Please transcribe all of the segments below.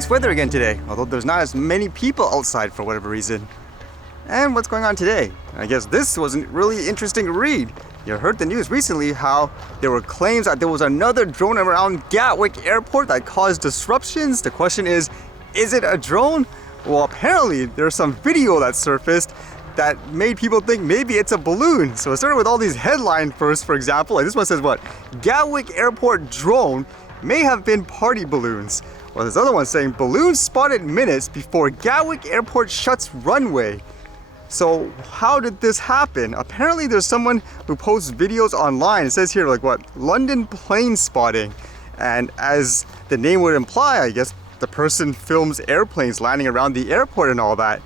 Nice weather again today, although there's not as many people outside for whatever reason. And what's going on today? I guess this was a really interesting read. You heard the news recently how there were claims that there was another drone around Gatwick Airport that caused disruptions. The question is it a drone? Well, apparently there's some video that surfaced that made people think maybe it's a balloon. So it started with all these headlines first, for example. Like this one says what? Gatwick Airport drone may have been party balloons. Well, this other one saying balloons spotted minutes before Gatwick Airport shuts runway. So how did this happen? Apparently there's someone who posts videos online. It says here like what? London plane spotting. And as the name would imply, I guess the person films airplanes landing around the airport and all that.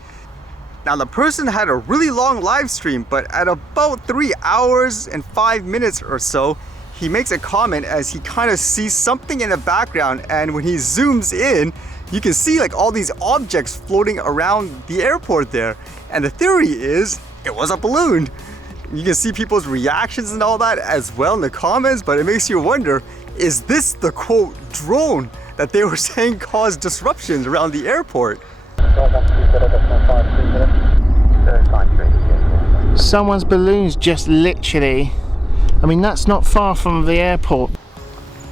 Now the person had a really long live stream, but at about 3 hours and 5 minutes or so, he makes a comment as he kind of sees something in the background, and when he zooms in, you can see like all these objects floating around the airport there. And the theory is it was a balloon. You can see people's reactions and all that as well in the comments, but it makes you wonder, is this the quote drone that they were saying caused disruptions around the airport? Someone's balloon's just literally, I mean, that's not far from the airport.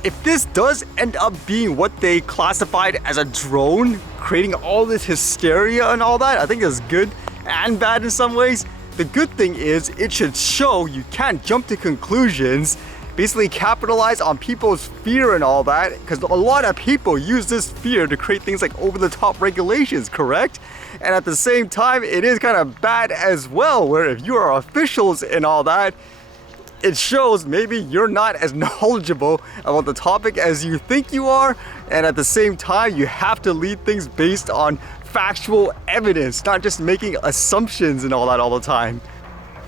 If this does end up being what they classified as a drone, creating all this hysteria and all that, I think it's good and bad in some ways. The good thing is it should show you can't jump to conclusions, basically capitalize on people's fear and all that, because a lot of people use this fear to create things like over-the-top regulations, correct? And at the same time, it is kind of bad as well, where if you are officials and all that, it shows maybe you're not as knowledgeable about the topic as you think you are, and at the same time, you have to lead things based on factual evidence, not just making assumptions and all that all the time.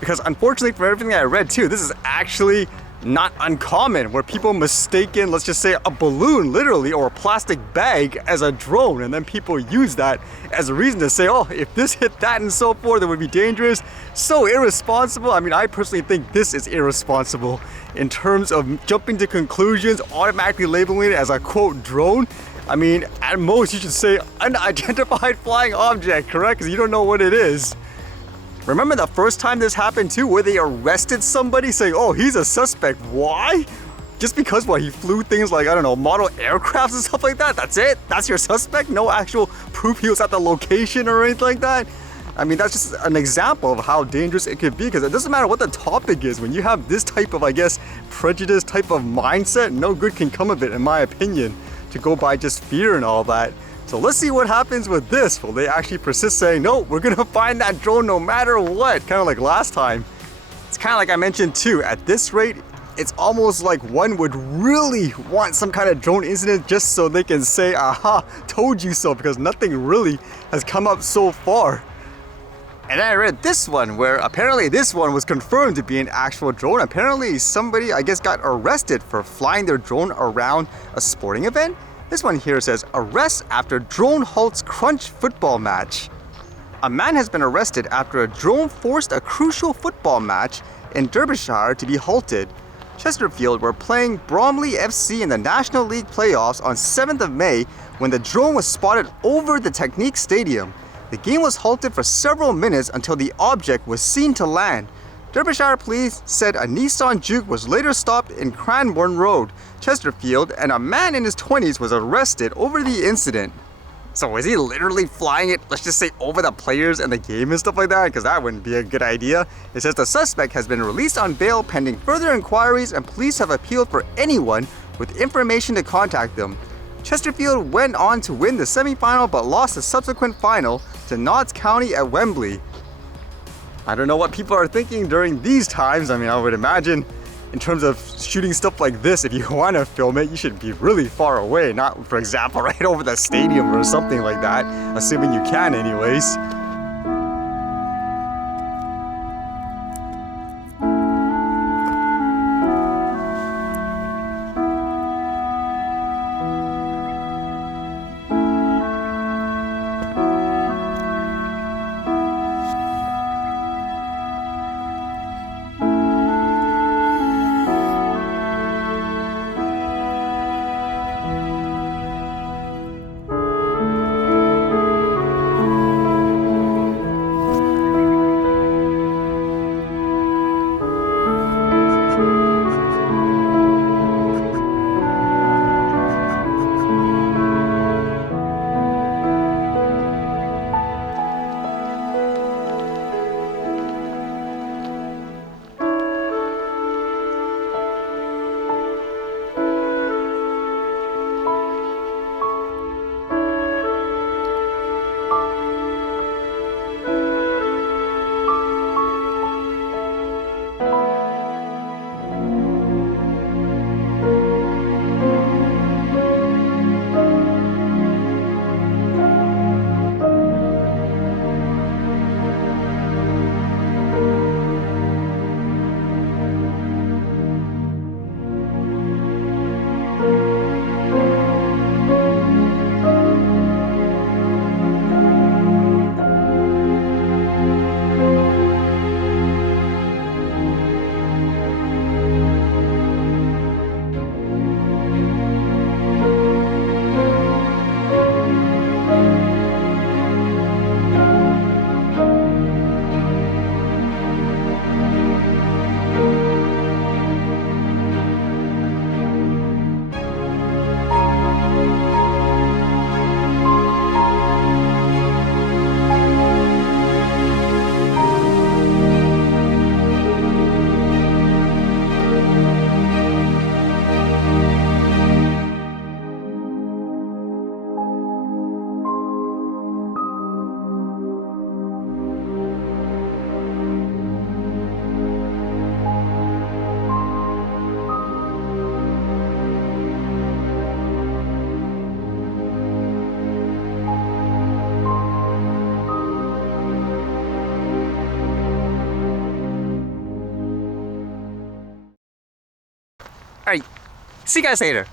Because unfortunately, from everything I read too, this is actually not uncommon, where people mistaken, let's just say, a balloon literally or a plastic bag as a drone, and then people use that as a reason to say, oh, if this hit that and so forth, it would be dangerous. So irresponsible. I mean, I personally think this is irresponsible in terms of jumping to conclusions, automatically labeling it as a quote drone. I mean, at most you should say unidentified flying object, correct? Because you don't know what it is. Remember the first time this happened too, where they arrested somebody saying, oh, he's a suspect. Why? Just because what, he flew things like, I don't know, model aircrafts and stuff like that? That's it? That's your suspect? No actual proof he was at the location or anything like that? I mean, that's just an example of how dangerous it could be, because it doesn't matter what the topic is. When you have this type of, I guess, prejudice type of mindset, no good can come of it, in my opinion, to go by just fear and all that. So let's see what happens with this. Will they actually persist saying, no, we're gonna find that drone no matter what? Kind of like last time. It's kind of like I mentioned too, at this rate, it's almost like one would really want some kind of drone incident just so they can say, aha, told you so, because nothing really has come up so far. And then I read this one where apparently this one was confirmed to be an actual drone. Apparently somebody, I guess, got arrested for flying their drone around a sporting event. This one here says, arrest after drone halts crunch football match. A man has been arrested after a drone forced a crucial football match in Derbyshire to be halted. Chesterfield were playing Bromley FC in the National League playoffs on 7th of May when the drone was spotted over the Technique Stadium. The game was halted for several minutes until the object was seen to land. Derbyshire police said a Nissan Juke was later stopped in Cranbourne Road, Chesterfield, and a man in his 20s was arrested over the incident. So was he literally flying it, let's just say, over the players and the game and stuff like that? Because that wouldn't be a good idea. It says the suspect has been released on bail pending further inquiries, and police have appealed for anyone with information to contact them. Chesterfield went on to win the semi-final but lost the subsequent final to Notts County at Wembley. I don't know what people are thinking during these times. I mean, I would imagine in terms of shooting stuff like this, if you want to film it, you should be really far away, not, for example, right over the stadium or something like that, assuming you can anyways. Alright, see you guys later.